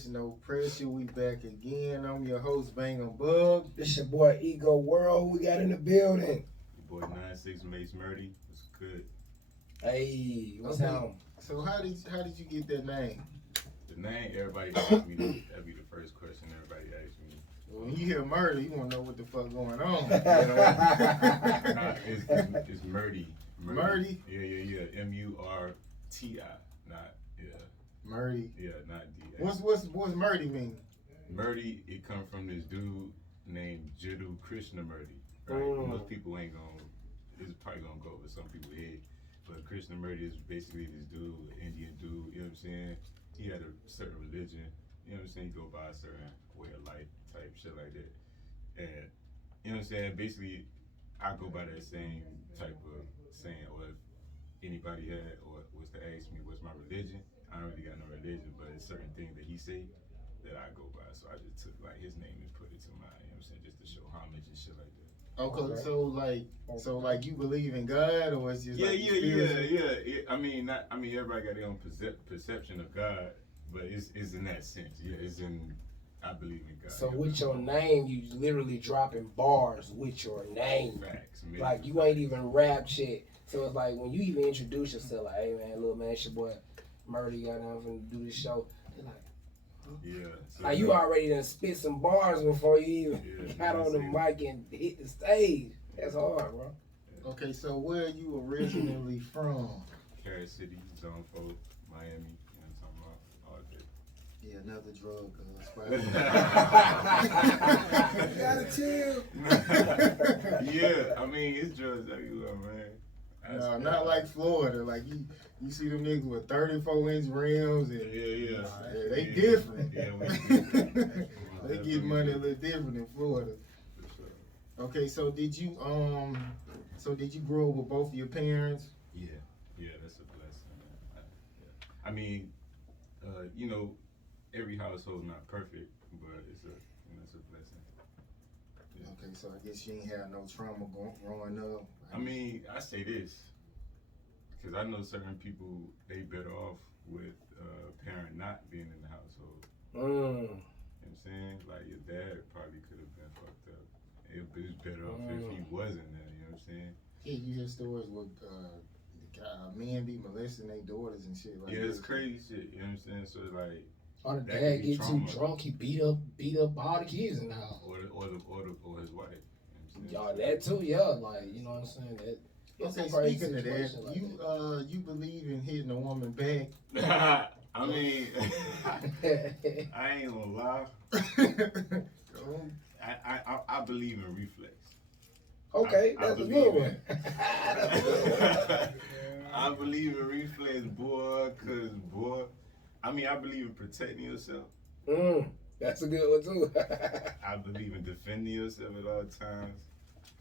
Pressure, No Pressure. We back again. I'm your host, Bangem Bugg. This your boy Ego World. Who we got in the building? Your boy 96 Mayce Murti. What's good? Hey, what's Okay. up? So how did you get that name? The name, everybody asks me, that'd be the first question everybody asks me. Well, when you hear murder, you want to know what the fuck going on. Nah, it's Murti. Murti? Yeah. M-U-R-T-I. Not, Murti. Yeah, not D. What's Murti mean? Murti, it come from this dude named Jiddu Krishnamurti. Right? Most people ain't gonna, it's probably gonna go over some people's head. But Krishnamurti is basically this dude, Indian dude, you know what I'm saying? He had a certain religion, you know what I'm saying? He go by a certain way of life type shit like that. And, you know what I'm saying? Basically, I go by that same type of saying, or if anybody had, or was to ask me what's my religion, I don't really got no religion, but it's certain things that he say that I go by. So I just took like his name and put it to mine, you know what I'm saying? Just to show homage and shit like that. Okay, so like you believe in God, or it's just Yeah. spiritual? I mean, everybody got their own perception of God, but it's in that sense. Yeah, it's in, I believe in God. So with your name, you literally dropping bars with your name. Facts, Like you ain't even rap shit. So it's like when you even introduce yourself, like, hey man, little man, it's your boy Murti got nothing to do this show. They're like, Yeah. So like you already done spit some bars before you even got on the see. mic and hit the stage. That's hard, bro. Okay, so where are you originally from? Carrot City, Zone 4, Miami, you know what I'm talking about? All day. Yeah, another drug. You gotta chill. Yeah, I mean, it's drugs everywhere, man. No, not like Florida. Like you see them niggas with 34-inch rims and Yeah. they different. Yeah, They get money a little different in Florida. For sure. Okay, so did you grow up with both of your parents? Yeah, that's a blessing, man. I mean, you know, every household not perfect, but it's a blessing. Yeah. Okay, so I guess you ain't had no trauma growing up. I mean, I say this because I know certain people, they better off with a parent not being in the household. You know what I'm saying? Like your dad probably could have been fucked up. It was better off if he wasn't there, you know what I'm saying? Yeah, you hear stories with men be molesting their daughters and shit like that. Yeah, it's crazy shit, you know what I'm saying? So like, Or the that dad could be get too trauma. drunk, he beat up all the kids in the house. or his wife. You know Y'all what I'm saying? that too, yeah. Like, you know what I'm saying? Okay, crazy speaking of that, situation like you believe in hitting a woman back? I mean, I ain't gonna lie. I believe in reflex. Okay, I that's a believe good in- one. That's a good one. I believe in reflex, boy, I mean, I believe in protecting yourself. That's a good one too. I believe in defending yourself at all times.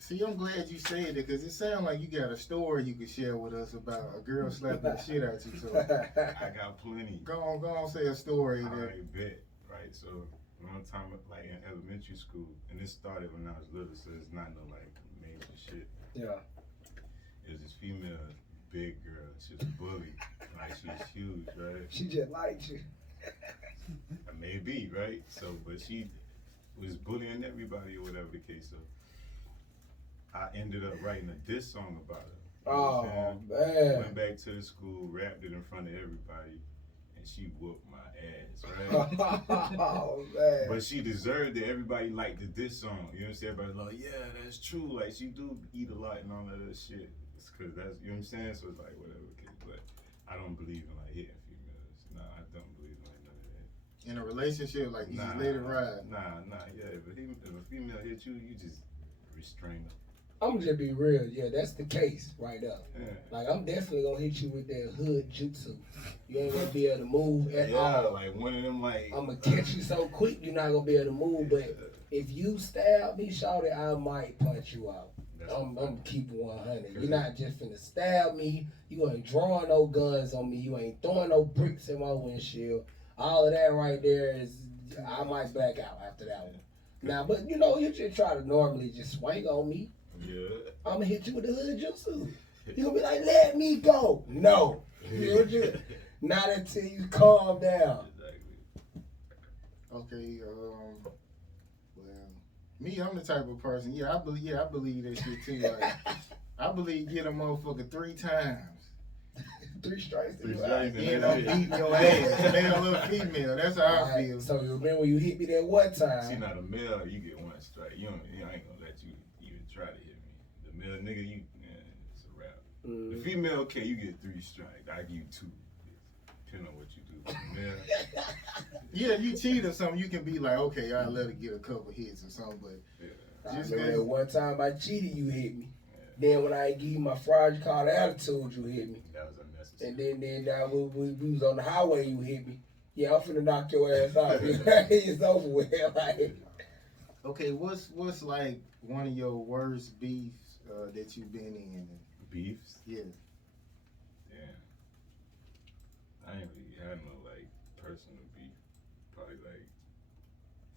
See, I'm glad you said that because it sounds like you got a story you could share with us about a girl slapping the shit out you. So I got plenty. go on, say a story. All That, right, bet. Right, so one time, like in elementary school, and this started when I was little, so it's not no like major shit. Yeah. It was this female, big girl. She was a bully. Like she was huge, right? She just liked you. Maybe, right? So, but she was bullying everybody or whatever the case. So, I ended up writing a diss song about her. You know what I'm saying? Man. Went back to the school, rapped it in front of everybody, and she whooped my ass, right? Oh man. But she deserved it. Everybody liked the diss song. You know what I'm saying? Everybody's like, yeah, that's true. Like, she do eat a lot and all of that shit. It's because that's, you know what I'm saying? So it's like, whatever, okay. But I don't believe in, like, hitting females. Nah, I don't believe in, like, none of that. in a relationship, like you just let it ride. Nah, yeah. If a female hit you, you just restrain her. I'm just be real, yeah, that's the case right there. Yeah. Like I'm definitely gonna hit you with that hood jutsu. You ain't gonna be able to move at all. Like one of them, like I'm gonna catch you so quick you're not gonna be able to move. But if you stab me, shawty, I might punch you out. I'm keeping 100. You're not just finna stab me. You ain't drawing no guns on me. You ain't throwing no bricks in my windshield. All of that right there is, I might back out after that one. Now, but you know, you just try to normally just swing on me. Yeah. I'm gonna hit you with the hood jutsu. You gonna be like, let me go. No. You know, not until you calm down. Exactly. Okay, well, me, I'm the type of person. I believe that shit too. Like, I believe get a motherfucker 3 times. 3 strikes. Three strikes. Then I'm beating your ass, male or female. That's how I feel. So you remember when you hit me that one time? See, now the male, you get 1 strike. I ain't gonna let you even try to hit me. The male nigga, it's a wrap. The female, okay, you get 3 strikes. I give you 2. Depending on what you do. The male, Yeah, you cheat or something, you can be like, okay, I'll let her get a couple hits or something, but I just remember that one time I cheated, you hit me. yeah, Then when I give you my Friday card attitude, you hit me. that was unnecessary. And then we was on the highway, you hit me. Yeah, I'm finna knock your ass out. It's over with. Like, okay, what's like one of your worst beefs that you've been in? Beefs? Yeah. Yeah. I ain't really had no like personal beef. Probably like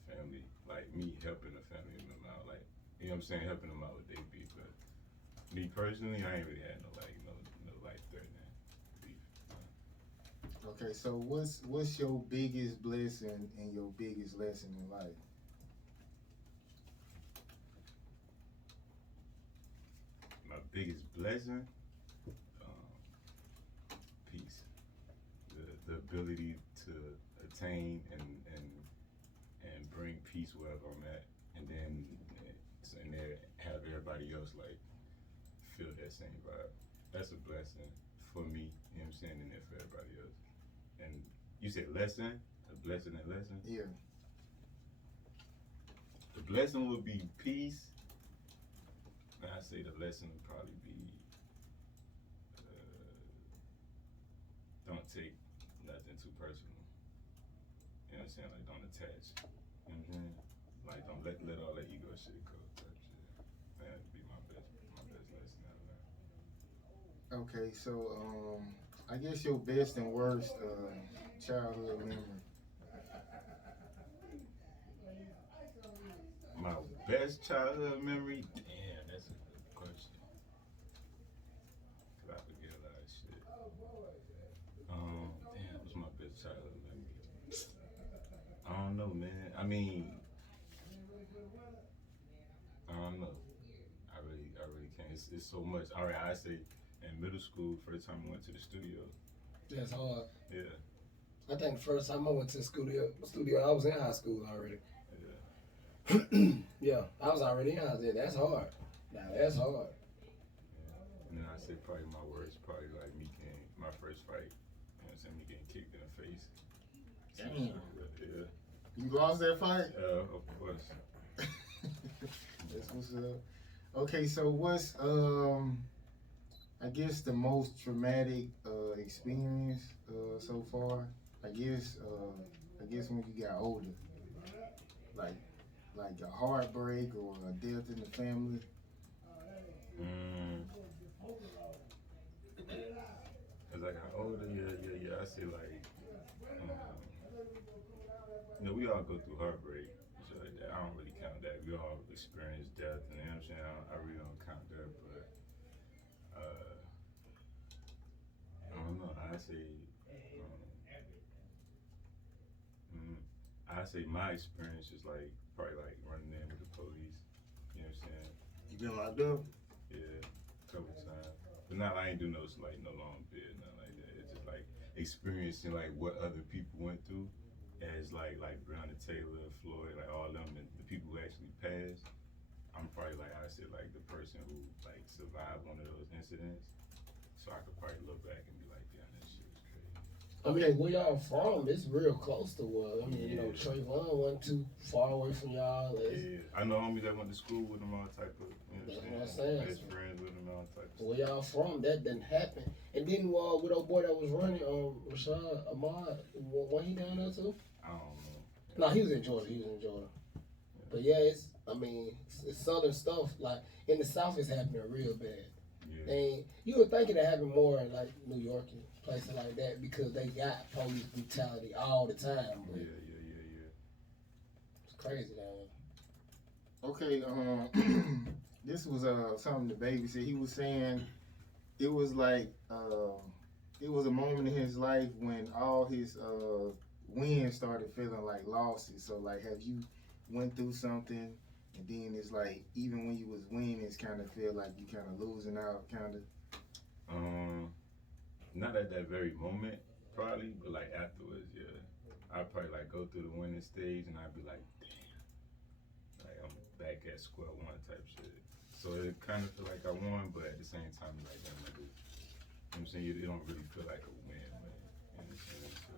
family, like me helping a family member out, like you know what I'm saying, helping them out with their beef. But me personally, I ain't really had no life threatening beef. Okay, so what's your biggest blessing and your biggest lesson in life? My biggest blessing, peace. The ability to attain and bring peace wherever I'm at, and then have everybody else like feel that same vibe. That's a blessing for me, you know what I'm saying, and then for everybody else. And you said lesson, a blessing and lesson? Yeah. The blessing would be peace. And I say the lesson would probably be don't take nothing too personal. You know what I'm saying? Like don't attach. You know what I'm saying? Like don't let all that ego shit go type shit. That'd be my best lesson out of that. Okay, so I guess your best and worst childhood memory. My best childhood memory? Damn, that's a good question. Cause I forget a lot of shit. Damn, what's my best childhood memory? I don't know, man. I mean, I don't know. I really can't. It's so much. All right, I say in middle school, first time I went to the studio. that's hard. Yeah, I think the first time I went to the studio, I was in high school already. yeah. Yeah, I was already in high school. That's hard. Now that's hard. Yeah. And then I say probably my worst, probably like me getting my first fight. You know what I'm saying? Me getting kicked in the face. Damn. Yeah. You lost that fight? Of course. That's what's up. Okay, so what's I guess the most traumatic experience so far? I guess when you got older, like a heartbreak or a death in the family. As I got older, yeah. I say like, we all go through heartbreak, shit like that. I don't really count that. We all experience death, and you know what I'm saying. I really don't count that, but I don't know. I say my experience is like probably like running in with the police. You know what I'm saying? You been locked up? Yeah, a couple times. But now I ain't do no long bid, nothing like that. It's just like experiencing like what other people went through as like Breonna Taylor, Floyd, like all them, and the people who actually passed. I'm probably like I said, like the person who like survived one of those incidents. So I could probably look back and be like, damn, that shit was crazy. I mean, where y'all from? It's real close to what. I mean, you know, Yeah. Trayvon wasn't too far away from y'all. Yeah, I know homies that went to school with them, all type of, you know That's what what I'm I'm saying? saying. Best friends with them, all type of Where y'all from? That didn't happen. And then with old boy that was running, Rashad Ahmad, wasn't he down there too? I don't know. No, he was in Georgia. But yeah, it's southern stuff. Like in the South, it's happening real bad. Yeah. And you would think it happened more in like New York and places like that because they got police brutality all the time. But Yeah. it's crazy down Okay, this was something the baby said. He was saying it was like it was a moment in his life when all his wins started feeling like losses. So like, have you went through something, and then it's like even when you was winning, it's kind of feel like you kind of losing out, kind of. Not at that very moment, probably, but like afterwards, yeah. I'd probably like go through the winning stage, and I'd be like, damn, like I'm back at square one type shit. So it kind of feel like I won, but at the same time, like damn, like, you know what I'm saying, it don't really feel like a win, man. You know what I'm saying? So,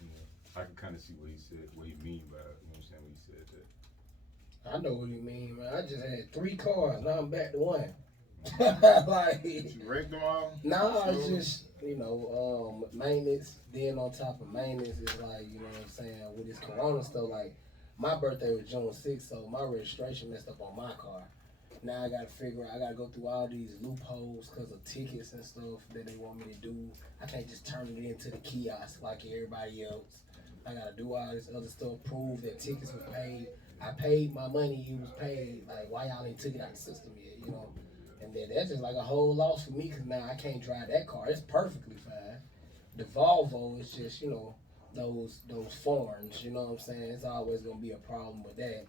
you know, I can kind of see what he said, what he mean by, you know what I'm saying, when he said that. I know what you mean, man. I just had 3 cars, now I'm back to 1. Like, You wrecked them all? nah, it's just, you know, maintenance. Then on top of maintenance, it's like, you know what I'm saying, with this corona stuff, like, my birthday was June 6th, so my registration messed up on my car. Now I gotta figure out, I gotta go through all these loopholes because of tickets and stuff that they want me to do. I can't just turn it into the kiosk like everybody else. I gotta do all this other stuff, prove that tickets were paid. I paid my money, it was paid. Like, why y'all ain't took it out of the system yet, you know? And then that's just like a whole loss for me because now I can't drive that car. It's perfectly fine. The Volvo is just, you know, those foreigns, you know what I'm saying? It's always gonna be a problem with that.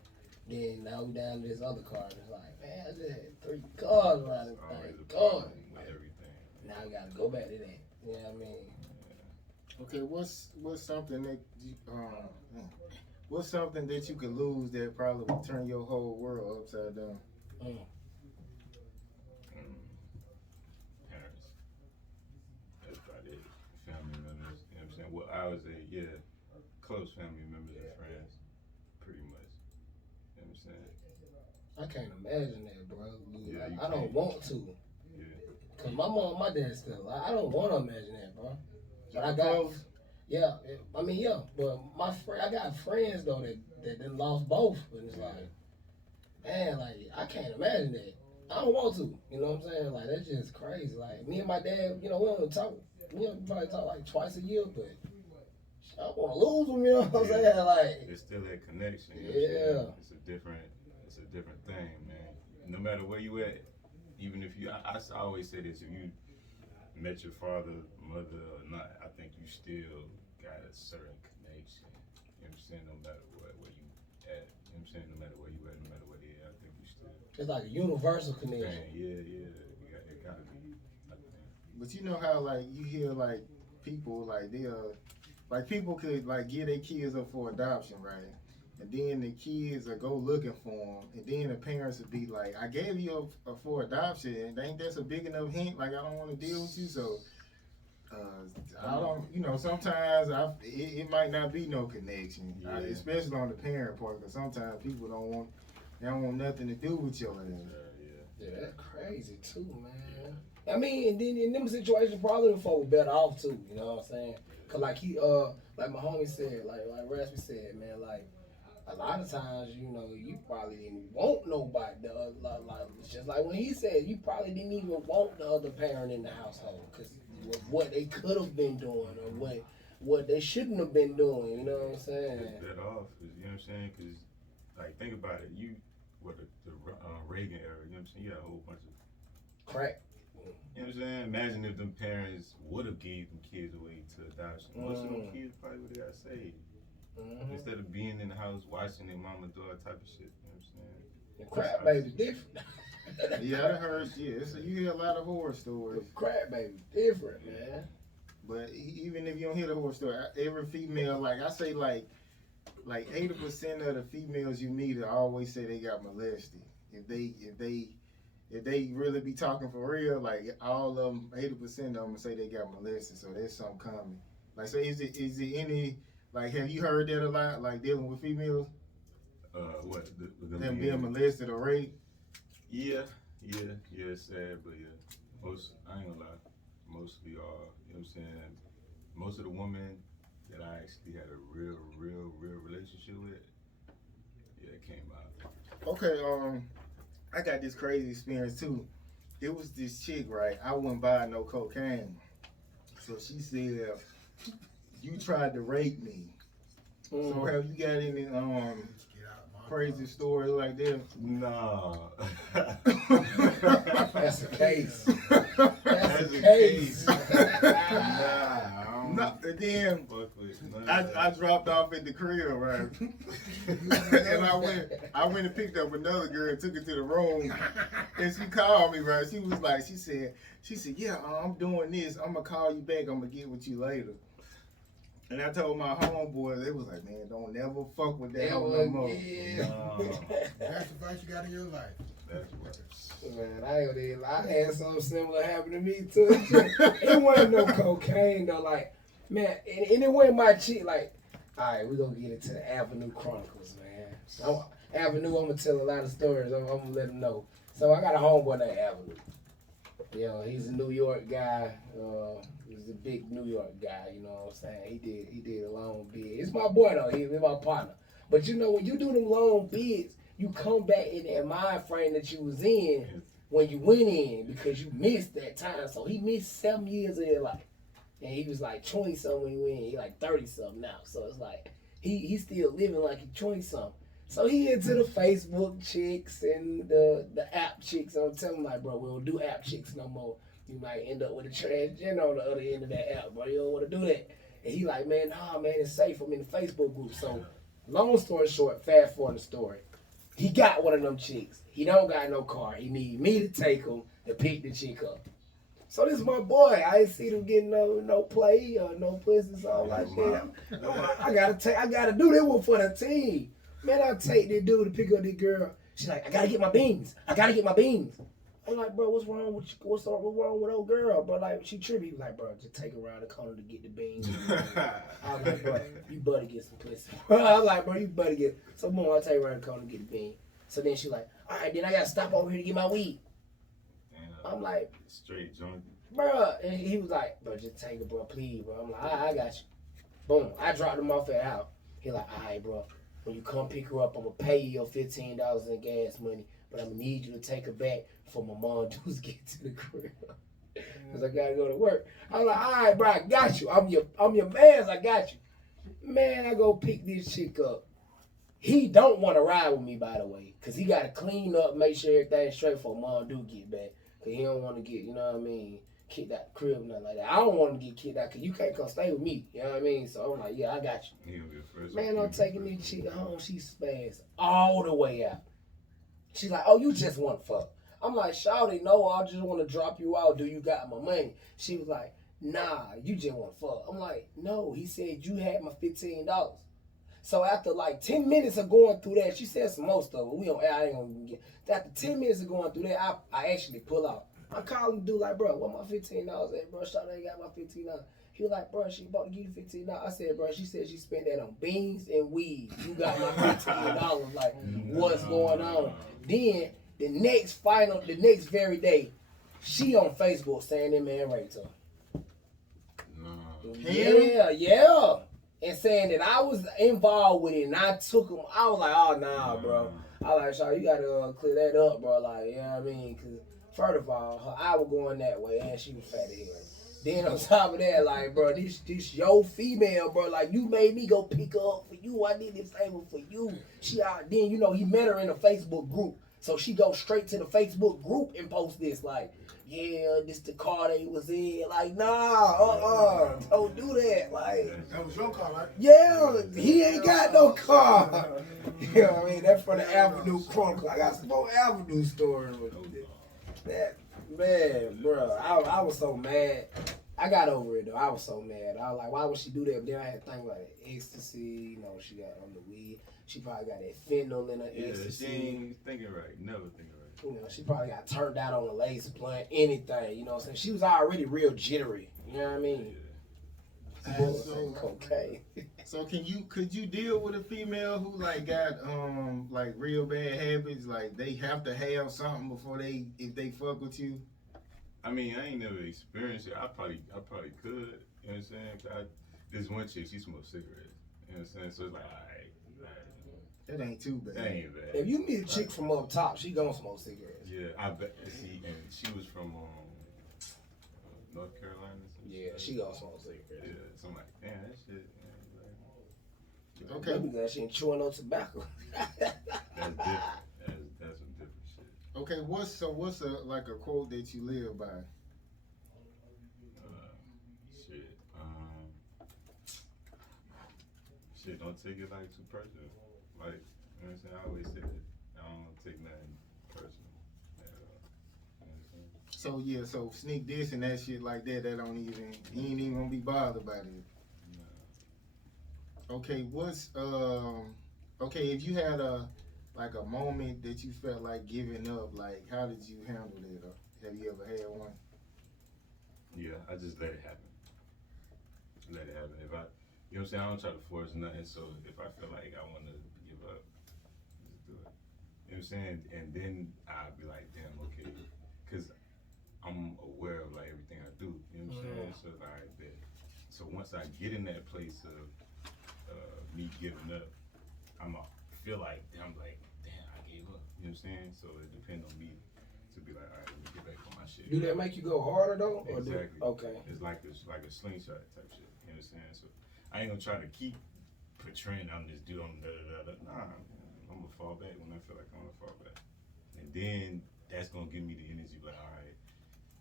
Then now we down to this other car. And it's like, man, I just had 3 cars riding. Thank God. Now I gotta go back to that. You know what I mean? Okay, what's something that you, what's something that you could lose that probably would turn your whole world upside down? Parents. That's about it. Family members. You know what I'm saying? Well, I would say, yeah, close family members and friends, pretty much. You know what I'm saying? I can't imagine that, bro. Yeah, I don't want to. Yeah. Cause my mom and my dad still. I don't want to imagine that, bro. But I got, Close? yeah. I mean, yeah. But I got friends though that done lost both, but it's like, man, like I can't imagine that. I don't want to. You know what I'm saying? Like that's just crazy. Like me and my dad, you know, we don't talk. We probably talk like twice a year, but I don't want to lose them. You know what I'm saying? Like There's still that connection. You know yeah. It's a different thing, man. No matter where you at, even if you, I always say this: if you met your father, mother, or not, I think you still got a certain connection. You know what I'm saying? No matter where you at. You know what I'm saying? No matter where you at, no matter where they at, I think you still. It's like a universal connection. Man, yeah. It gotta be. I think. But you know how like you hear like people like like people could like give their kids up for adoption, right? And then the kids will go looking for them, and then the parents would be like, "I gave you up for adoption, and ain't that's a big enough hint? Like I don't want to deal with you." So I don't, you know, sometimes it might not be no connection, especially on the parent part, because sometimes people they don't want nothing to do with your ass. Yeah, that's crazy too, man. I mean, and then in them situations, probably the folk better off too. You know what I'm saying? Cause like like my homie said, like Raspy said, man, like a lot of times, you know, you probably didn't want nobody. Like just like when he said, you probably didn't even want the other parent in the household, cause what they could have been doing or what they shouldn't have been doing. You know what I'm saying? It's better off, you know what I'm saying? Cause like think about it, the Reagan era, you know what I'm saying? You got a whole bunch of crack. You know what I'm saying? Imagine if them parents would have gave them kids away to adoption. Most of them kids probably would have got saved. Instead of being in the house watching their mama do all type of shit. You know what I'm saying? The crap baby different. Yeah, I heard. Yeah, you hear a lot of horror stories. The crap baby different, man. But even if you don't hear the horror story, every female, like I say, like 80% of the females you meet always say they got molested. If they really be talking for real, like all of them, 80% of them say they got molested. So there's something coming. Like, so is it any? Like, have you heard that a lot? Like dealing with females? What? Them being molested or raped? Yeah, it's sad, but yeah. I ain't gonna lie, mostly you know what I'm saying? Most of the women that I actually had a real relationship with, yeah, it came out. Okay, I got this crazy experience too. It was this chick, right? I wouldn't buy no cocaine. So she said, you tried to rape me. So have you got any crazy stories like that? No. That's the case. That's the case. Nah, No, and then Fuck with none I of that. dropped off at the crib, right? And I went and picked up another girl and took her to the room. And she called me, right? She said, yeah, I'm doing this. I'm gonna call you back. I'm gonna get with you later. And I told my homeboys, they was like, man, don't never fuck with that hoe no more. That's the advice you got in your life. That's worse. Man, I had something similar happen to me too. It wasn't no cocaine though, like, man, and it wasn't my chick, like, alright, we're gonna get into the Avenue Chronicles, man. Avenue, I'm gonna tell a lot of stories, I'm gonna let them know. So I got a homeboy named Avenue. You know, he's a New York guy, he's a big New York guy, you know what I'm saying? He did a long bid. It's my boy though, he's my partner. But you know, when you do them long bids, you come back in that mind frame that you was in when you went in because you missed that time. So he missed 7 years of his life. And he was like 20-something when he went in. He like 30-something now. So it's like, he's still living like he's 20-something. So he into the Facebook chicks and the app chicks. And I'm telling him like, bro, we don't do app chicks no more. You might end up with a transgender on the other end of that app, bro. You don't want to do that. And he like, man, nah, man, it's safe. I'm in the Facebook group. So long story short, fast forward the story. He got one of them chicks. He don't got no car. He need me to take him to pick the chick up. So this is my boy. I ain't see him getting no play or no pussy. So I'm like, damn, I gotta do this one for the team. Man, I take this dude to pick up this girl. She's like, I gotta get my beans. I'm like, bro, what's wrong with old girl? Bro, like, she trippy. He was like, bro, just take her around the corner to get the beans. I was like, bro, you better get some pussy. I was like, bro, you better get. So, boom, I'll take her around the corner to get the beans. So then she like, all right, then I gotta stop over here to get my weed. I'm like, straight joint. bro. And he was like, bro, just take it, bro, please, bro. I'm like, all right, I got you. Boom, I dropped him off at the house. He like, all right, bro, when you come pick her up, I'm gonna pay you your $15 in gas money. But I'm gonna need you to take her back for my mom to get to the crib. Cause I gotta go to work. I'm like, all right, bro, I got you. I'm your man's, I got you. Man, I go pick this chick up. He don't want to ride with me, by the way. Cause he gotta clean up, make sure everything's straight for mom do get back. Cause he don't want to get, you know what I mean, kicked out the crib, nothing like that. I don't want to get kicked out cause you can't come stay with me. You know what I mean? So I'm like, yeah, I got you. He gonna be the first Man, one. I'm taking this chick home. She spazzed all the way out. She's like, oh, you just want to fuck. I'm like, shawty, no, I just want to drop you out. Do you got my money? She was like, nah, you just want to fuck. I'm like, no, he said you had my $15. So after like 10 minutes of going through that, she said some more stuff, but I ain't gonna get. After 10 minutes of going through that, I actually pull out. I'm calling the dude like, bro, what my $15 at, bro? Shawty ain't got my $15. He was like, bro, she about to give you $15. I said, bro, she said she spent that on beans and weed. You got my $15. Like, what's going on? Then the next very day, she on Facebook saying that man raped her. No. Yeah. And saying that I was involved with it and I took him. I was like, oh, nah, bro. I was like, Shaw, you gotta clear that up, bro. Like, you know what I mean? Because, first of all, her eye was going that way and she was fat as hell. Then on top of that, like, bro, this your female, bro. Like, you made me go pick her up for you. I did this favor for you. She out. Then, you know, he met her in a Facebook group. So she goes straight to the Facebook group and post this, like, yeah, this the car they was in. Like, nah, don't do that. Like, That was your car, right? yeah, he ain't got no car. You know what I mean? That's from the Avenue Chronicles. I got some more Avenue stories with that. Man, bro, I was so mad. I got over it though. I was so mad. I was like, why would she do that? But then I had to think about it. Ecstasy, you know, she got on the weed. She probably got that fentanyl in her ecstasy. She ain't thinking right. Never thinking right. You know, she probably got turned out on the laser plant, anything. You know what I'm saying? She was already real jittery. You know what I mean? Cocaine. So could you deal with a female who like got like real bad habits? Like they have to have something before if they fuck with you? I mean, I ain't never experienced it. I probably could. You know what I'm saying? This one chick, she smoked cigarettes. You know what I'm saying? So it's like, all right. That ain't too bad. That ain't bad. If you meet a chick from up top, she gonna smoke cigarettes. Yeah, I bet. See, and she was from North Carolina. Yeah, she gonna smoke cigarettes. Yeah, so I'm like, damn, that shit. Man, like, Okay. Maybe because she ain't chewing no tobacco. that's different. That's some different shit. Okay, what's a quote that you live by? Shit. don't take it like too personal. Like, you know what I'm saying? I always say that. I don't take nothing personal at all. You know what I'm saying? So yeah, so sneak this and that shit like that, that don't even, you ain't even gonna be bothered by it. Nah. Okay, okay, if you had a moment that you felt like giving up, like how did you handle it? Or have you ever had one? Yeah, I just let it happen. Let it happen. If I, you know what I'm saying, I don't try to force nothing. So if I feel like I want to give up, just do it. You know what I'm saying? And then I'll be like, damn, okay, because I'm aware of like everything I do. You know what I'm saying? So like that. So once I get in that place of me giving up, I'ma feel like damn, I gave up. You know what I'm saying? So it depends on me to be like, all right, let me get back on my shit. Do that make you go harder though? Or Exactly. Okay. It's like a slingshot type shit. You know what I'm saying? So I ain't gonna try to keep portraying I'm this dude. I'm da. Nah, I'm gonna fall back when I feel like I'm gonna fall back, and then that's gonna give me the energy. Like, all right,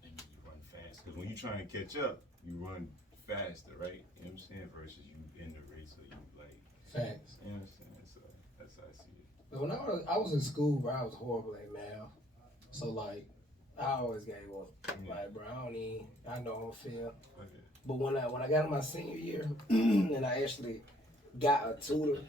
let me run fast. Because when you try and catch up, you run faster, right? You know what I'm saying? Versus you in the race, so you like. Facts. You know what I'm saying? So that's how I see it. But when I was in school, bro, I was horrible at math. So like, I always gave up. Like, bro, I know I'm fail. Okay. But when I got in my senior year, and I actually got a tutor,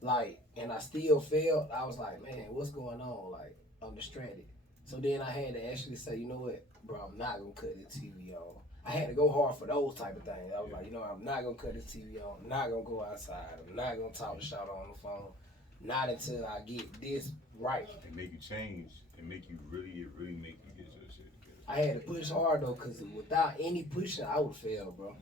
like, and I still failed, I was like, man, what's going on? Like, I'm distracted. So then I had to actually say, you know what, bro, I'm not gonna cut the TV on. I had to go hard for those type of things. I was like, you know, I'm not gonna cut the TV on. I'm not gonna go outside. I'm not gonna talk to Shawty on the phone. Not until I get this right. And make you change, and make you really make you get your shit together. I had to push hard though, cause without any pushing, I would fail, bro.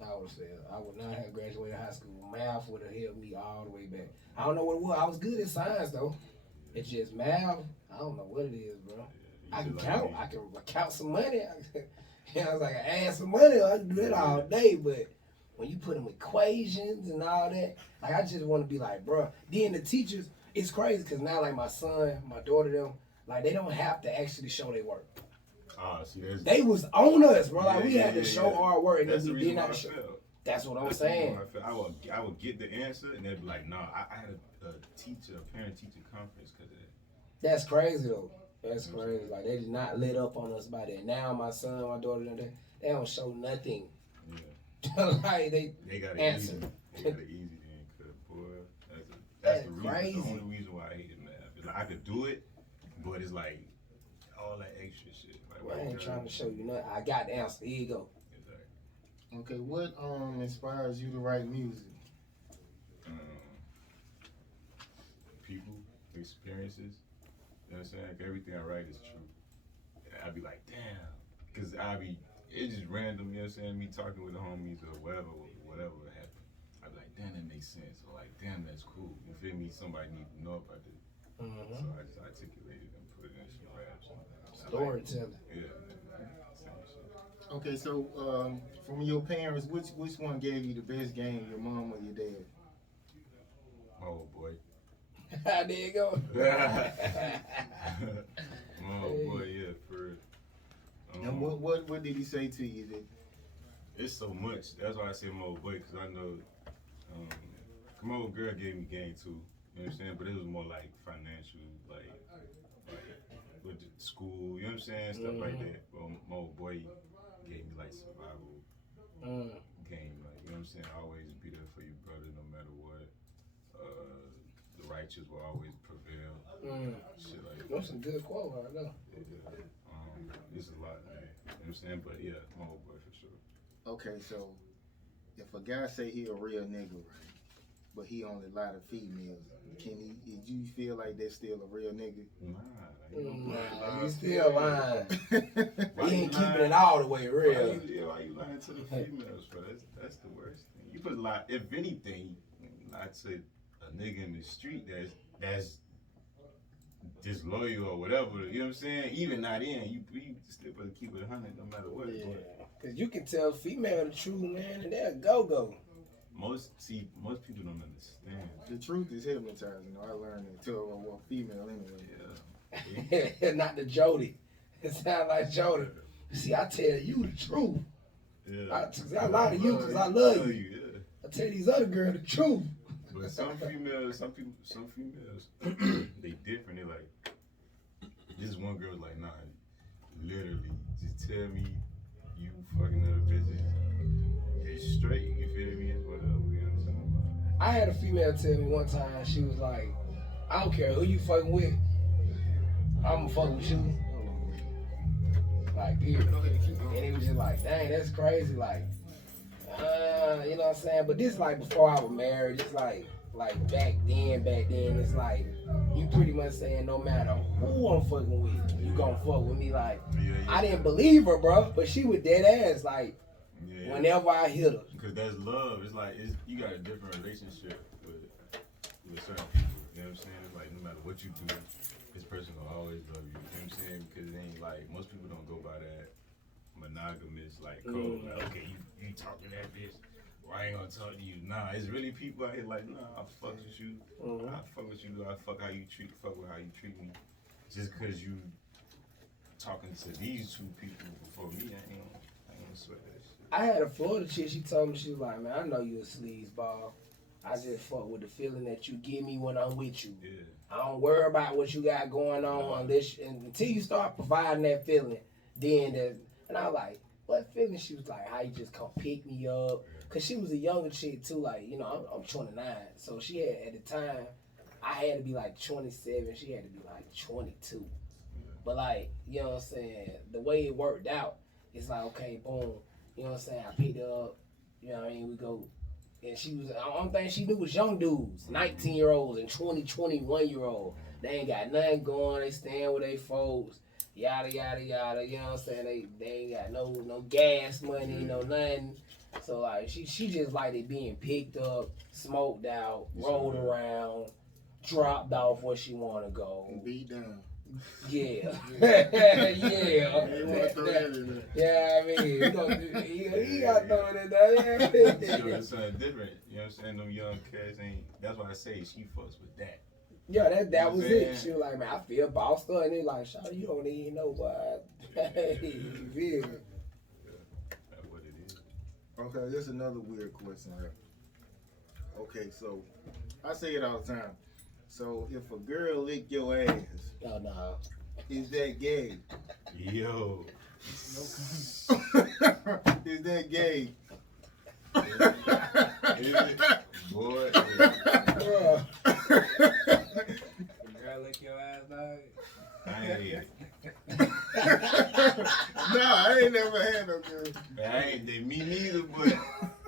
Yeah. I would fail. I would not have graduated high school. Math would have held me all the way back. I don't know what it was. I was good at science though. It's just math. I don't know what it is, bro. I can count. I can count some money. I was like, I add some money. I can do that all day. But when you put them equations and all that, like I just want to be like, bro. Then the teachers, it's crazy because now like my son, my daughter, them, like they don't have to actually show their work. See, they was on us, bro. Like we had to show yeah. our work, and that's then we the did not show. That's what I'm saying. I would get the answer, and they'd be like, "No, I had a parent-teacher conference because of that." That's crazy though. That's crazy. Like they did not lit up on us by that. Now my son, my daughter, they don't show nothing. Yeah. Like they got it answer. easy. They got it easy then, cause boy, that's the reason. Crazy. The only reason why I hated math. It's like I could do it, but it's like all that extra shit. Like, I ain't trying to show you nothing. I got the answer. Here you go. Exactly. Okay, what inspires you to write music? People, experiences. You know what I'm saying? Like everything I write is true. I'd be like, damn, cause it's just random. You know what I'm saying? Me talking with the homies or whatever would happen. I'd be like, damn, that makes sense. Or like, damn, that's cool. You feel me? Somebody needs to know about it. So I just articulated and put it in some raps. Storytelling. Yeah. Same shit. Okay, so from your parents, which one gave you the best game, your mom or your dad? Oh boy. There you go. Oh boy, yeah, for And what did he say to you? it's so much. That's why I say my old boy, because I know my old girl gave me game too. You know what I'm saying? But it was more like financial, like with the school, you know what I'm saying? Stuff like that. But my old boy gave me like survival game, like, you know what I'm saying? Always be there for your brother no matter what. The righteous will always prevail. Shit like that. That's some good quote right now. Yeah. It's a lot, man. You know what I'm saying? But yeah, my old boy for sure. Okay, so if a guy say he a real nigga, right, but he only lie to females, did you feel like that's still a real nigga? Nah, you still lying. Why He you ain't lying? keeping it all the way real. Why you lying to the females, bro? That's the worst thing. You put lie, if anything, lie to a nigga in the street that's disloyal or whatever, you know what I'm saying? Even not in, you still better keep it 100 no matter what. Yeah. Cause you can tell female the truth, man, and they'll go. Most people don't understand. The truth is hypnotizing. I learned it to a female anyway. Yeah. Not the Jody. It sounds like Jody. See, I tell you the truth. Yeah. I lie to you because I love you. Yeah. I tell these other girls the truth. But some females, they different. They like, this one girl was like, nah, literally, just tell me you fucking other bitches. It's straight, you feel me? It's whatever, you know what I'm saying? I had a female tell me one time, she was like, I don't care who you fucking with, I'ma fuck with you. Like, period. And it was just like, dang, that's crazy. Like, you know what I'm saying? But this like before I was married. It's like back then, it's like, you pretty much saying no matter who I'm fucking with, you gonna fuck with me. Like, I didn't believe her, bro, but she was dead ass. Like, whenever I hit her. Because that's love. It's like, you got a different relationship with certain people. You know what I'm saying? It's like, no matter what you do, this person will always love you. You know what I'm saying? Because it ain't like, most people don't go by that monogamous, like, code. Like, okay, you talk to that bitch, well, I ain't gonna talk to you. Nah, it's really people out here like, nah, I fuck with you. I fuck with you. I fuck how you treat, fuck with how you treat me. Just because you talking to these two people before me, I ain't gonna sweat that shit. I had a Florida chick, she told me, she was like, man, I know you a sleazeball. I just fuck with the feeling that you give me when I'm with you. Yeah. I don't worry about what you got going on until you start providing that feeling. And I was like, what feeling? She was like, how you just come pick me up. Cause she was a younger chick too, like, you know, I'm 29. So she had, at the time, I had to be like 27. She had to be like 22. But like, you know what I'm saying? The way it worked out, it's like, okay, boom. You know what I'm saying? I picked her up. You know what I mean? We go. And she was, the only thing she knew was young dudes, 19-year-olds and 21-year-olds. They ain't got nothing going. They staying with their folks. Yada, yada, yada. You know what I'm saying? They ain't got no gas money, no nothing. So, like, she just like it being picked up, smoked out, rolled around, dropped off where she want to go. And beat down. Yeah. Yeah, Yeah. you want to throw that in there. Yeah, I mean, you got to throw it in there. Sure, it's something different. You know what I'm saying? Them young cats ain't. That's why I say she fucks with that. Yeah, that was it. She was like, man, I feel bossed up. And they like, Shawty, you don't even know what. Hey, you feel me? That's what it is. Okay, there's another weird question here. Okay, so I say it all the time. So if a girl lick your ass, Oh, no. is that gay? Yo. Is that gay? Is it? Boy. Bruh. Girl, lick your ass, dog. Hey. Nah, I ain't never had no girl. Me neither, but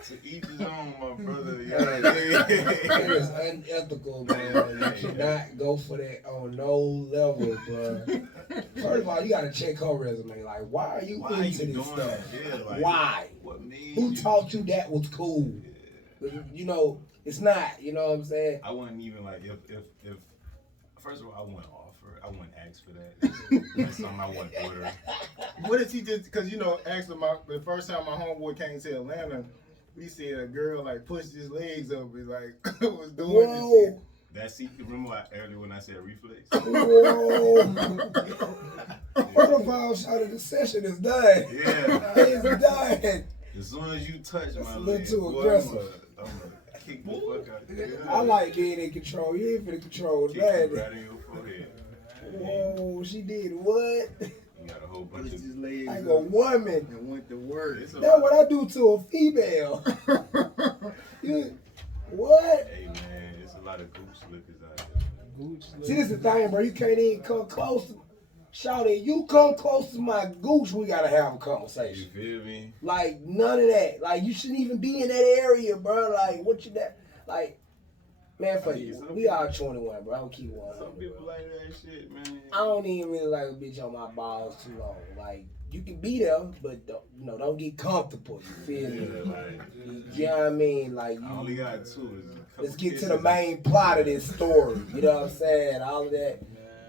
to each his own, my brother. That is unethical, man. You should not go for that on no level, bro. First of all, you gotta check her resume. Like, why are you into this stuff? Yeah, like, Why? What made Who you? taught you that was cool? Yeah. You know, it's not. You know what I'm saying? I wouldn't even like if first of all I wouldn't offer, I wouldn't ask for that. That's something I wouldn't order. What if he just, because you know, actually the first time my homeboy came to Atlanta, he said a girl like pushed his legs up and like was doing this shit. Whoa. That's remember earlier when I said reflex? Whoa. First of all, Shawty, the session is done. Yeah. It's done. As soon as you touch That's my a little leg, too boy, aggressive. I'm gonna kick the fuck out of you. I like being in control. You ain't finna control Kick you that. right in your forehead. Whoa, she did what? You got a whole bunch Pushed of his legs Like up a woman. and went to work. It's a That's what I do to a female. What? Hey man, it's a lot of gooch slickers out there. See, this is the thing, bro. You can't even come close to Shawty, you come close to my gooch, we gotta have a You conversation. feel me? Like, none of that. Like, you shouldn't even be in that area, bro. Like, what you that? Like, man, for you. We all 21, bro. I don't keep one. Some people like that shit, man. I don't even really like a bitch on my balls too long. Like, you can be there, but don't get comfortable. You feel me? Yeah, like, You know what I mean? Like, I only you, got two. let's get to the main plot of this story. You know what I'm saying? All of that.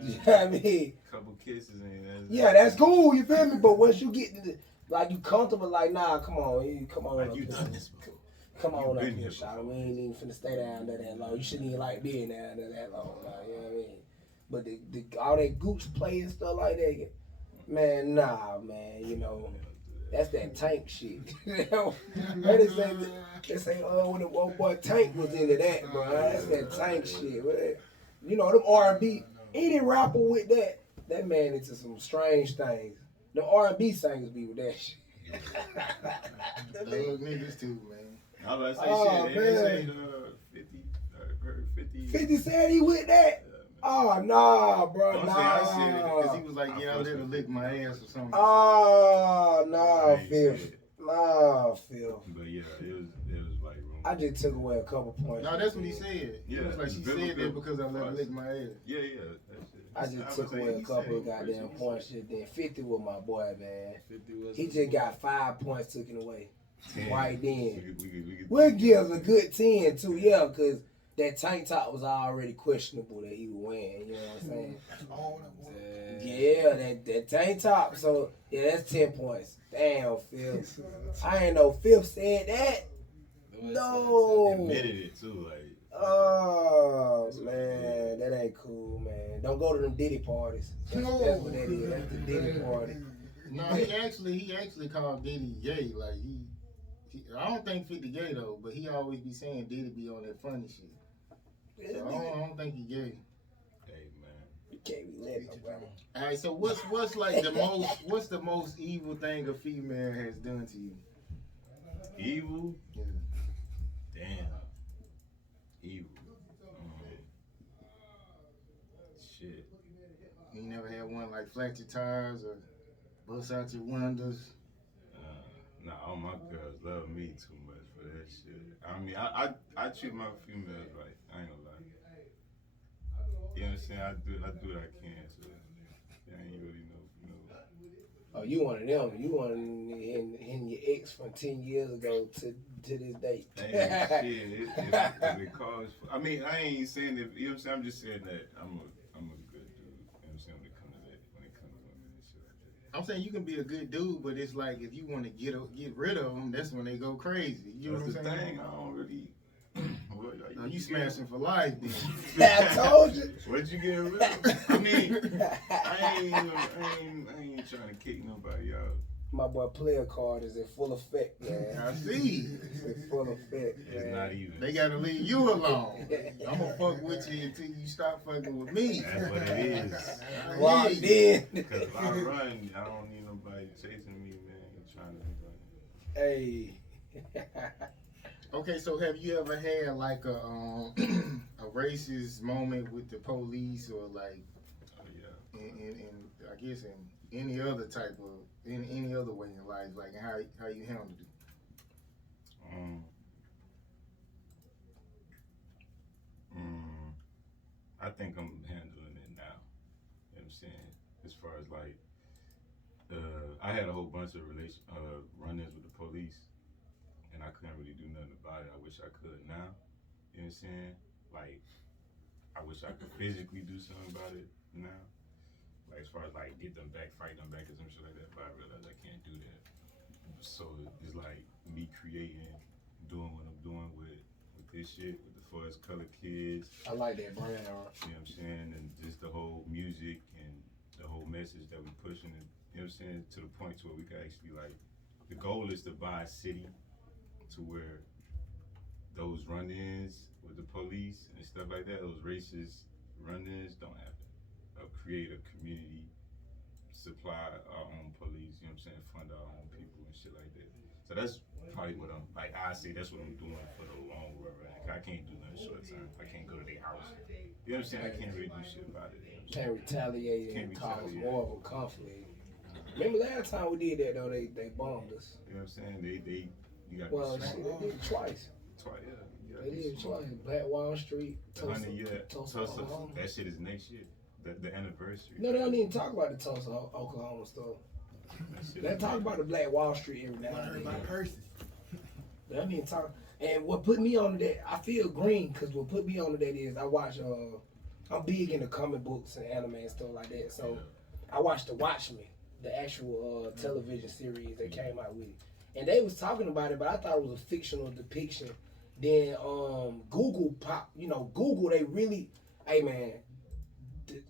You know what I mean? Couple kisses and that's Yeah, that's cool. You feel me? But once you get to the, like, you comfortable, like, nah, come on, come on. Like up you here. done this before. Come on You up been here, here Shawty. We ain't even finna stay down there that long. You shouldn't even like being down there that long. Like, you know what I mean? But the all that gooch play and stuff like that, man, nah, man, you know. That's that Tank shit. They say, oh, when the old boy Tank was into that, bro. That's that Tank shit. You know, them R&B, any rapper with that man into some strange things. The R&B singers be with that shit. Those niggas too, man. I was about Oh, to say shit. They say 50 said he with that? Oh, nah, bro, Don't say nah. I said it, Cause he was like, yeah, I let her lick my ass or something. Oh, nah, I ain't Phil. said it. Nah, Phil. But yeah, it was like room. I just took away a couple points. No, that's what he said. Yeah, He was like, it's she biblical said that because I let her advice. lick my ass. Yeah, that's it. I just took away a couple of goddamn points. Shit, then 50 was my boy, man. 50 was He just got 5 points taken away. 10. Right then. We We'll give a good 10 too, yeah, because that tank top was already questionable that he would win. You know what I'm saying? Yeah, that tank top. So, yeah, that's 10 points. Damn, Phil. I ain't know Phil said that. No. admitted it too, like. Oh, man, that ain't cool, man. Don't go to them Diddy parties. That's what that is. That's the Diddy party. No, he actually called Diddy gay. Like he I don't think 50 gay though, but he always be saying Diddy be on that funny shit. So I don't think he gay. Hey man. You can't be letting them, bro. All right, so what's like what's the most evil thing a female has done to you? Evil? Yeah. Damn. Evil. Shit. You never had one like flat your tires or bust out your windows? Nah, all my girls love me too much for that shit. I mean, I treat my females right. I ain't gonna lie. You know what I'm saying? I do what I can. So I ain't really know. Oh, you one of them. You one in your ex from 10 years ago to this date. Hey, shit, if it calls for, I mean, I ain't saying that, you know what I'm saying? I'm just saying that I'm a good dude. You know what I'm saying? When it comes to women and shit like that. I'm saying you can be a good dude, but it's like if you want to get rid of them, that's when they go crazy. You know That's what the I'm saying? thing. I don't really. No, you smashing for life, then. I told you. What'd you get rid of? I mean, I ain't trying to kick nobody out. My boy player card is in full effect, man. I see. It's in full effect, It's man. not even. They gotta leave you alone. I'm gonna fuck with you until you stop fucking with me. That's what it is. Locked in. Because if I run, I don't need nobody chasing me, man. Trying to run. Hey. Okay, so have you ever had like a racist moment with the police or like Oh yeah. in I guess in any other type of in any other way in life, like how you handled it? I think I'm handling it now. You know what I'm saying? As far as like, I had a whole bunch of run-ins with the police, and I couldn't really do nothing about it. I wish I could now. You know what I'm saying? Like, I wish I could physically do something about it now. Like, as far as like get them back, fight them back, or some shit like that. But I realize I can't do that. So it's like me creating, doing what I'm doing with this shit, with the Forest Color Kids. I like that brand art. You know what I'm saying? And just the whole music and the whole message that we pushing, and, you know what I'm saying, to the point to where we can actually like, the goal is to buy a city to where those run-ins with the police and stuff like that, those racist run-ins don't happen. Create a community, supply our own police, you know what I'm saying, fund our own people and shit like that. So that's probably what I'm, like I say, that's what I'm doing for the long run, right? I can't do nothing short term. I can't go to their house. You know what I'm saying? I can't really do shit about it. You know what I'm saying? Can't retaliate and cause more of a conflict. Remember last time we did that though, they bombed us. You know what I'm saying? You got Well, to shit, they did it twice. Twice, yeah. They did it twice. Black Wall Street, The 100-year Tulsa, Oklahoma. that shit is next year. The anniversary. No, they don't even talk about the Tulsa, Oklahoma stuff. They talk about the Black Wall Street every now and then. They don't even talk. And what put me on that, I feel green, because what put me on that is I watch, I'm big into comic books and anime and stuff like that. So I watched The Watchmen, the actual television series they came out with. And they was talking about it, but I thought it was a fictional depiction. Then Google Google, they really, hey man,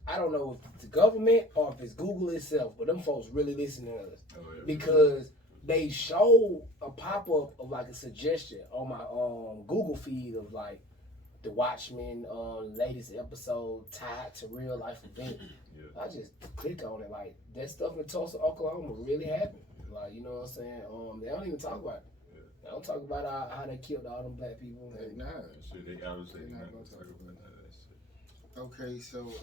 I don't know if it's the government or if it's Google itself, but them folks really listen to us. Oh, yeah. Because they showed a pop-up of like a suggestion on my Google feed of like the Watchmen latest episode tied to real life event. Yeah. I just click on it, like that stuff in Tulsa, Oklahoma really happened. Like, you know what I'm saying? They don't even talk about it. Yeah. They don't talk about how they killed all them black people. They not. Shit, they obviously They're not not gonna gonna talk about none of that shit. Okay, so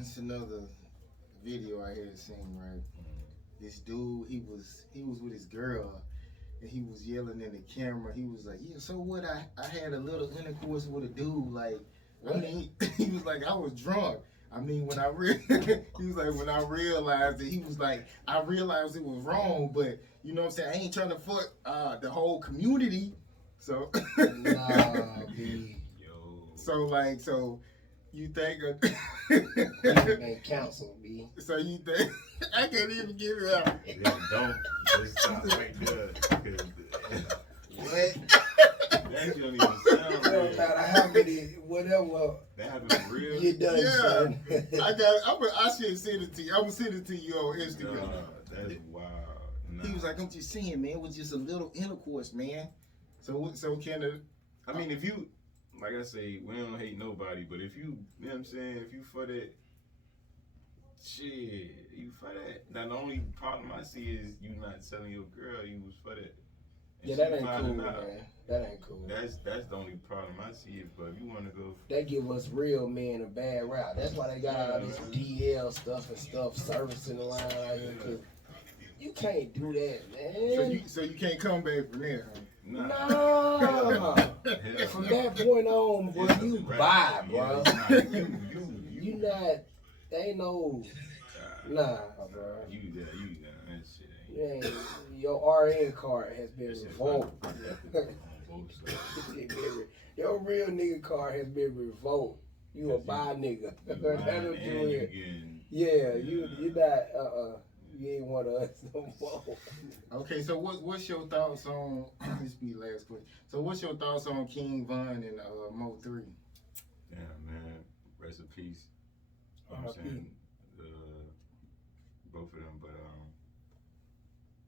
it's another video I had seen, right? This dude, he was with his girl, and he was yelling in the camera. He was like, "Yeah, so what? I had a little intercourse with a dude. Like, I mean, he was like, I was drunk. I mean, when I he was like, when I realized it, he was like, I realized it was wrong, but you know what I'm saying? I ain't trying to fuck the whole community. So, Nah, B. so you think You've been counseled, B. so you think I can't even get it out. Yeah, don't just stop right there. 'Cause What? that don't even sound No real. matter how many, whatever That happened for real. you done, Yeah. son. I should send it to you. I'm gonna send it to you on Instagram. Nah, that's wild. Nah. He was like, I'm just saying, man, it was just a little intercourse, man. So can it? I mean, if you, like I say, we don't hate nobody, but if you know what I'm saying, if you for that, shit, you for that. Now, the only problem I see is you not telling your girl you was for that. And Yeah, she that ain't finding cool, out. man. That ain't cool. That's the only problem I see it. But if you want to go, That give us real men a bad rap. That's why they got all this DL stuff and stuff servicing the line out here. Cause you can't do that, man. So you can't come back from there. Huh? nah. No. Hell From no. that point on, bro, It's you a wrap. buy, Yeah, bro. it's not You not. They ain't no. Nah, bro. You that shit ain't. You ain't, your RN card has been That shit revoked. on both sides. Your real nigga card has been revoked. You a buy nigga. You That's lying what you and you is. getting. Yeah, you not you ain't one of us no more. Okay, so what's your thoughts on this? Be the last question. So what's your thoughts on King Von and Mo 3? Damn, man. Rest in peace. You know what I'm saying? Both of them, but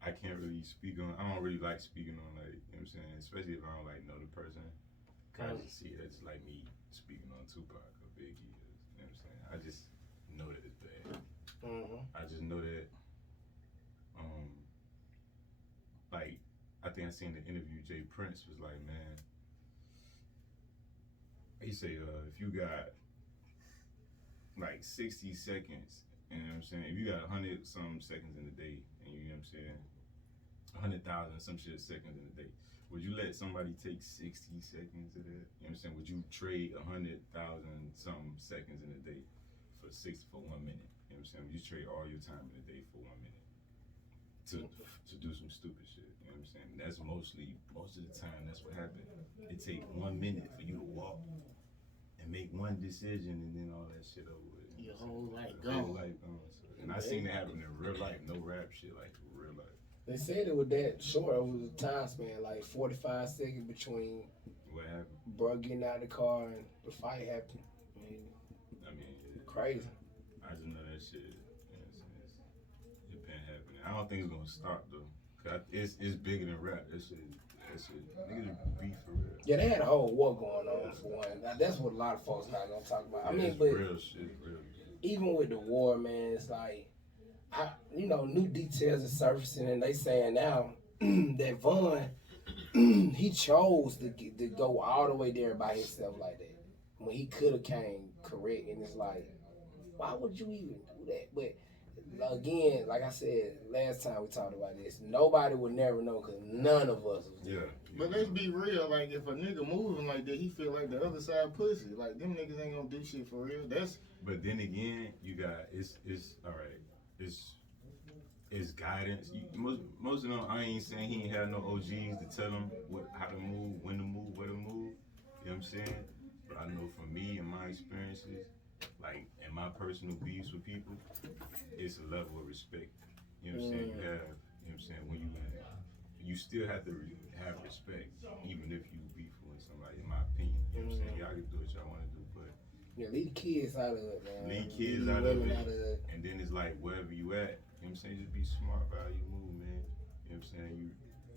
I can't really speak on. I don't really like speaking on, like, you know what I'm saying, especially if I don't like know the person. Cause I just see it as like me speaking on Tupac or Biggie. You know what I'm saying? I just know that it's bad. I just know that. Like, I think I seen the interview. Jay Prince was like, man, he say, if you got like 60 seconds, you know what I'm saying? If you got 100 some seconds in a day, and you know what I'm saying, 100,000 some shit seconds in a day, would you let somebody take 60 seconds of that? You know what I'm saying? Would you trade 100,000 some seconds in a day for 1 minute? You know what I'm saying? Would you trade all your time in a day for 1 minute to do some stupid shit? You know what I'm saying? That's most of the time that's what happened. It take 1 minute for you to walk and make one decision, and then all that shit over with. Your whole life Whole gone. life gone. So, and I seen it happen in real life, no rap shit, like real life. They said it was that short. It was a time span, like 45 seconds between What happened? bro getting out of the car and the fight happened. I mean, Crazy. I just know that shit. It's been happening. I don't think it's gonna stop though. 'Cause it's bigger than rap. That shit. Niggas beef for real. Yeah, they had a whole war going on for one. That's what a lot of folks not gonna talk about. I mean, it's but real shit, real. even with the war, man, it's like, new details are surfacing, and they saying now that Von, he chose to go all the way there by himself like that when he could have came correct. And it's like, why would you even do that? But again, like I said last time we talked about this, nobody would never know because none of us was there. Yeah. But let's be real, like if a nigga moving like that, he feel like the other side pussy. Like them niggas ain't gonna do shit for real. That's But then again, you got it's all right. It's guidance. Most of them, I ain't saying he ain't had no OGs to tell him how to move, when to move, where to move. You know what I'm saying? But I know from me and my experiences, like in my personal beefs with people, it's a level of respect. You know what I'm saying? You have, you know what I'm saying? When you still have to have respect, even if you beef with somebody. In my opinion, you know what I'm saying? Y'all can do what y'all want to do, but Yeah, leave the kids out of it, man. leave kids out of it. And then it's like wherever you at, you know what I'm saying? Just be smart about how you move, man. You know what I'm saying?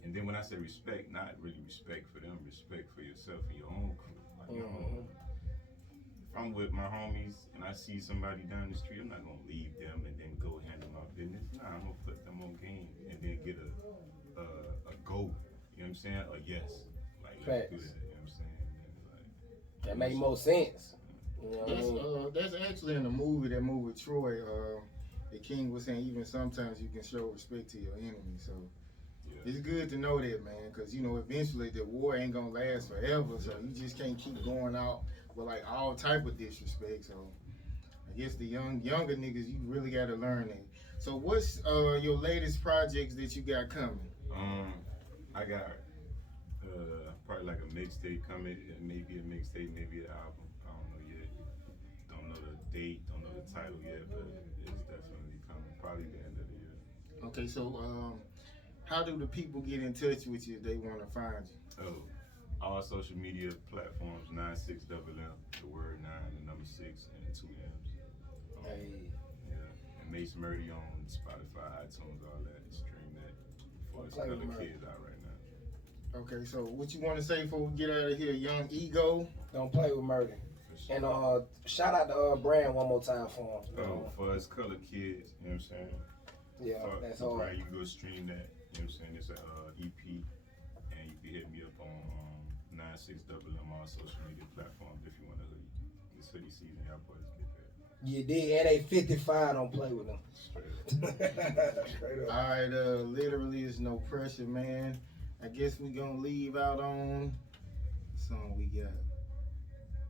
And then when I say respect, not really respect for them, respect for yourself and your own crew. Like, your own. If I'm with my homies and I see somebody down the street, I'm not gonna leave them and then go handle my business. Nah, I'm gonna put them on game and then get a go. You know what I'm saying? A yes. Like, let's do that. You know what I'm saying? Like, that make more sense. You know what I mean? That's actually in the movie, that movie Troy. The king was saying even sometimes you can show respect to your enemy. So it's good to know that, man, because you know eventually the war ain't gonna last forever. So you just can't keep going out with like all type of disrespect. So I guess the younger niggas, you really got to learn that. So what's your latest projects that you got coming? I got probably like a mixtape coming, maybe a mixtape, maybe an album. I don't know yet. Don't know the date, don't know the title yet, but it's definitely coming. Probably the end of the year. Okay, so how do the people get in touch with you if they want to find you? Oh, all social media platforms, 96MM, the word 9, the number 6, and 2 M's. Hey. Yeah, and Mayce Murti on Spotify, iTunes, all that. Stream that for the Play with other Murti. kids out right now. Okay, so what you want to say before we get out of here, Young Ego? Don't play with Murti. For sure. And shout out to Brand one more time for him. Oh, for us color kids, you know what I'm saying? Yeah, For- that's for all. Brian, you can go stream that, you know what I'm saying? It's a EP, and you can hit me up on 96MM on social media platforms if you want to hoodie. It's hoodie season, y'all boys get that. You did, and they 55, don't play with them. Straight up. Straight up. All right, literally is no pressure, man. I guess we gonna leave out on song we got.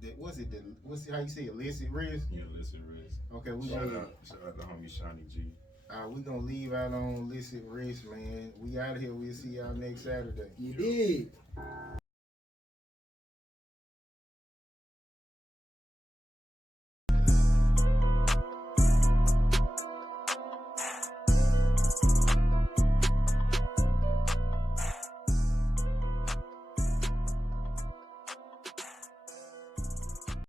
That what's how you say illicit risk? Yeah, listen, Riz. Okay, we Shout gonna out to homie Shawnee G. we gonna leave out on illicit risk, man. We out of here. We'll see y'all next Saturday. You did.